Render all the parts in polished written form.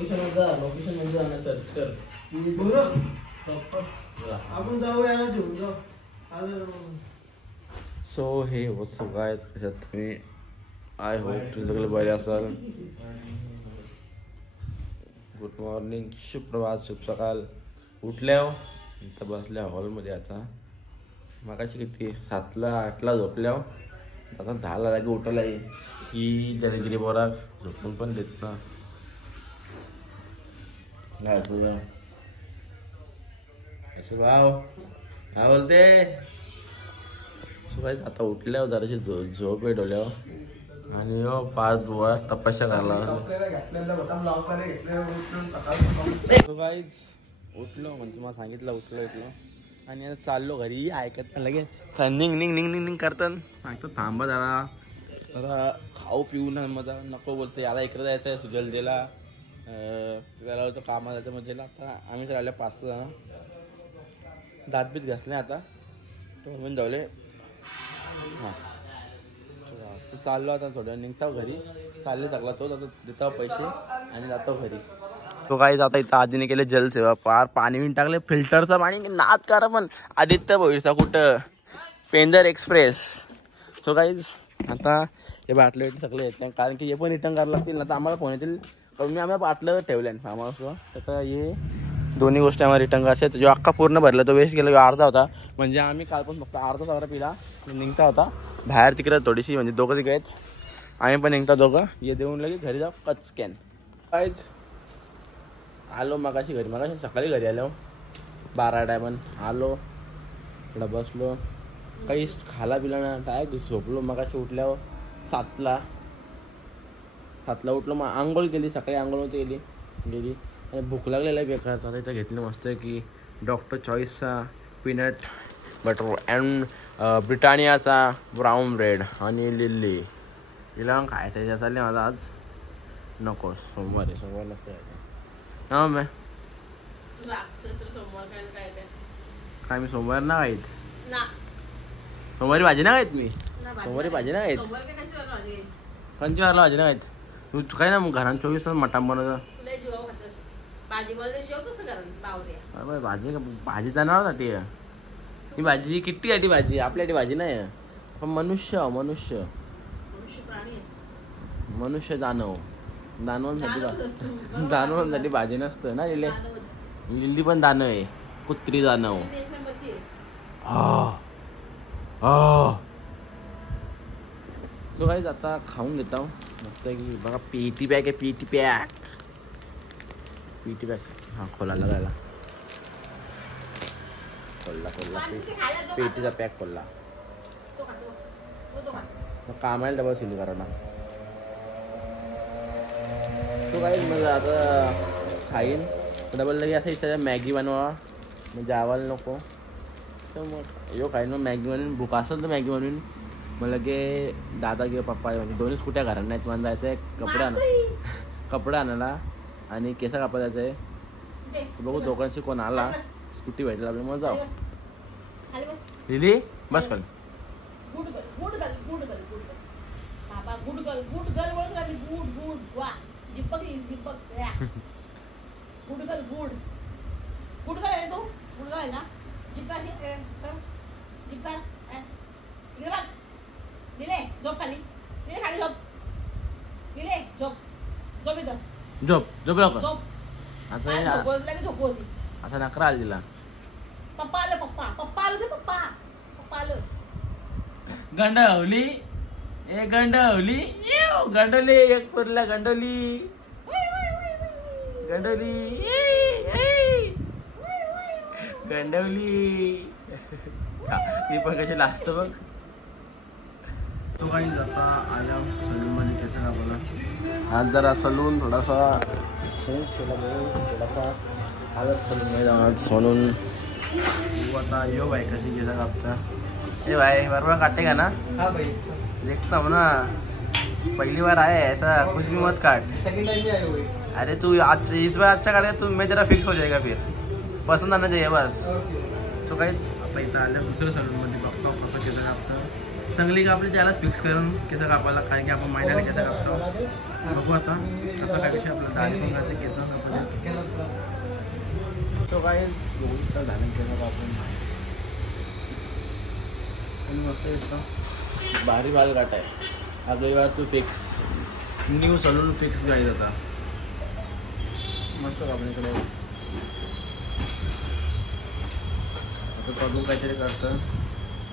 Location मध्ये जाणार search कर आपण जाऊया ना घेऊन जाऊ. सो हे होत सगळं आहे त्याच्यात तुम्ही आय होप तुम्ही सगळे बरे असाल. गुड मॉर्निंग, सुप्रभात, शुभ सकाळ. उठल्या इथं बसल्या हॉलमध्ये. आता मगाशी किती 7ला 8ला झोपल्या, आता 10ला जागी उठायला ही दरिद्री बोरा झोपून पण देत ना. काय तुझं असं भाव काय बोलते. सुभाष आता उठल्यावर जराशी झोप डोल्यावर आणि 5 बुवा तपस्या करायला. उठलो म्हणजे तुम्हाला सांगितलं उठलो आणि आता चाललो घरी. ऐकत नाही लगेच निंग निंग निंग निंग निंग करतात. सांगतो थांबा जरा खाऊ पिऊ ना मजा नको बोलते. याला इकडे जायचं आहे सुजल दिला त्याला होतं कामाला जायचं म्हणजे. आता आम्ही तर राहिल्या 5 जण. दातबीत घासले आता म्हणून जावले. हां तर चाललो आता थोडं निघतो घरी. चालले सगळा तो जातो देतो पैसे आणि जातो घरी. तो काही जाता इथं आधीने केले जलसेवा पार पाणी बिन टाकले फिल्टरचं पाणी नाद करा. पण आदित्य भोईरचा कुठं पेंदर एक्सप्रेस. तो काही आता हे बाटले सगळे येत कारण की हे पण रिटर्न करायला लागतील ना. तर आम्हाला फोन येतील मी आम्हाला बाटलं ठेवलं फार्म हाऊसवर. तर हे दोन्ही गोष्टी आम्हाला रिटर्न करायच्या. जो अख्खा पूर्ण भरला तो वेस्ट गेला अर्धा होता. म्हणजे आम्ही काल पण फक्त अर्धा सगळा पिला निघता होता बाहेर तिकडे थोडीशी म्हणजे दोघं तिकडे आहेत. आम्ही पण निघता दोघं. हे देऊन लगे घरी जाऊ कचकॅन. काहीच आलो मगाशी घरी. मगाशी सकाळी घरी आलो 12 टायमन आलो थोडं बसलो काहीच खाला पिला ना. डायरेक्ट झोपलो. मगाशी उठल्यावर 7ला उठलो. मग आंघोळ केली. सकाळी आंघोळ होती गेली आणि भूक लागलेला बेकार. आता इथं घेतलं मस्त की डॉक्टर चॉईसचा पीनट बटर अँड ब्रिटानियाचा ब्राऊन ब्रेड आणि लिल्ली. हिला खायचं चालले मला आज. नको सोमवार नसतं हा मॅ काय मी सोमवार ना खाईत. सोमवारी भाजी ना खाईत मी. सोमवारी भाजी ना खाईत. कंची वारला भाजी ना खाईत. तू काय ना मग घरात 24 तास मटण बनवतं. भाजी जनावरांसाठी आहे ही भाजी. किट्टीसाठी भाजी आपल्यासाठी भाजी नाही. पण मनुष्य दानवांसाठी भाजी नसतं ना. लिल्ली पण दानव आहे. कुत्री दानव. तो काही आता खाऊन घेता मस्त की बघा. पीटी पॅक आहे. पीटी पॅक हा खोला लगायला खोलला पेटीचा पॅक खोलला. मग कामाला डबल सिल करा ना. तो काही मग आता खाईन डबल लगे असं इच्छा मॅगी बनवा म्हणजे आवायला नको. तर मग यो खाईन मग मॅगी बनवून. भूक असेल तर मॅगी बनवून मग लगे दादा किंवा पप्पा म्हणजे दोन्ही स्कूट्या घरात नाहीत. मला जायचं आहे कपडे आणायला आणि केस कापा जायचं आहे. बघू दोघांशी कोण आला स्कूटी भेटला आपल्या मग जाऊ. लिली बस कर. झोप लवकर. आता नकरा आला दिला. पप्पा आलं. गंडवली एक पुरला गंडवली. मी पण कशी लाजतो बघ. तो काही जाता आया सलून मध्ये घेतला आपल्याला. आज जरा सलून थोडासा चेंज केला थोडासा आलं सलून मध्ये जाणार म्हणून. आता यो भाई कशी घेता कापता. ए भाई बरोबर काटे का ना. हाँ भाई देखता हूँ ना. पहली बार आया है ऐसा कुछ भी मत काट. सेकंड टाइम भी आए हुए. अरे तू आज इस बार अच्छा करेगा तो मैं जरा फिक्स हो जाएगा. फिर पसंद आना चाहिए बस. तो काही आता इथं आल्या दुसऱ्या सलूनमध्ये बघतो कसं केलं कापतं. चांगली कापली त्यालाच फिक्स करून केस कापायला कारण की आपण महिन्याला केस कापतो. बघू आता आता काय विषय आपला दाढी पण करायचं केस तो काहीच तर झालं केलं आपण आणि मस्त दिसतं भारी बाल काट आहे अगली बार तू फिक्स न्यू सलून फिक्स जायचं आता मस्त आपल्याकडे आता अजून काहीतरी करतं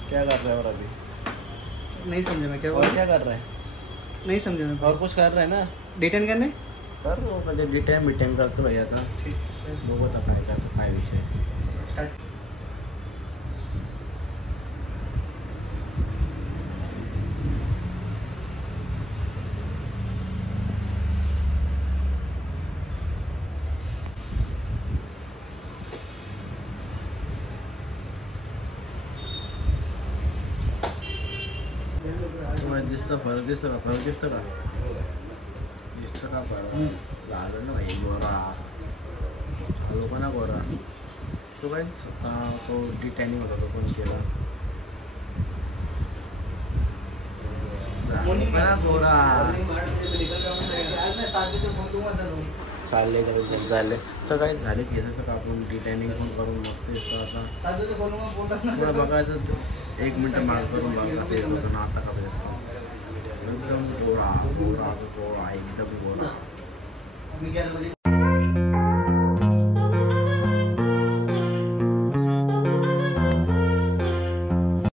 क्या कर रहा है और अभी नहीं समझा मैं क्या और क्या कर रहा है नहीं समझा मैं और कुछ कर रहा है ना डिटेन करने कर वो म्हणजे डिटेन बिटेन करतो भाई आता ठीक बघू आता काय करतो काय विषय स्टार्ट दिसतं फरक दिसतं का फरक दिसतं का दिसतं का फरक झालं ना भाई गोरा लोक ना गोरा तो काहीच तो डिटॅनिंग होता तो पण केला गोरा चालले झाले तर काही झाले केसाचं कापून डिटॅनिंग पण करून मस्त दिसतं आता बघायचं 1 मिनटं माग करून बघा कसं येत होतं ना आता कसं असतं एकदम गोरा गोरा गोरा एकदम गोरा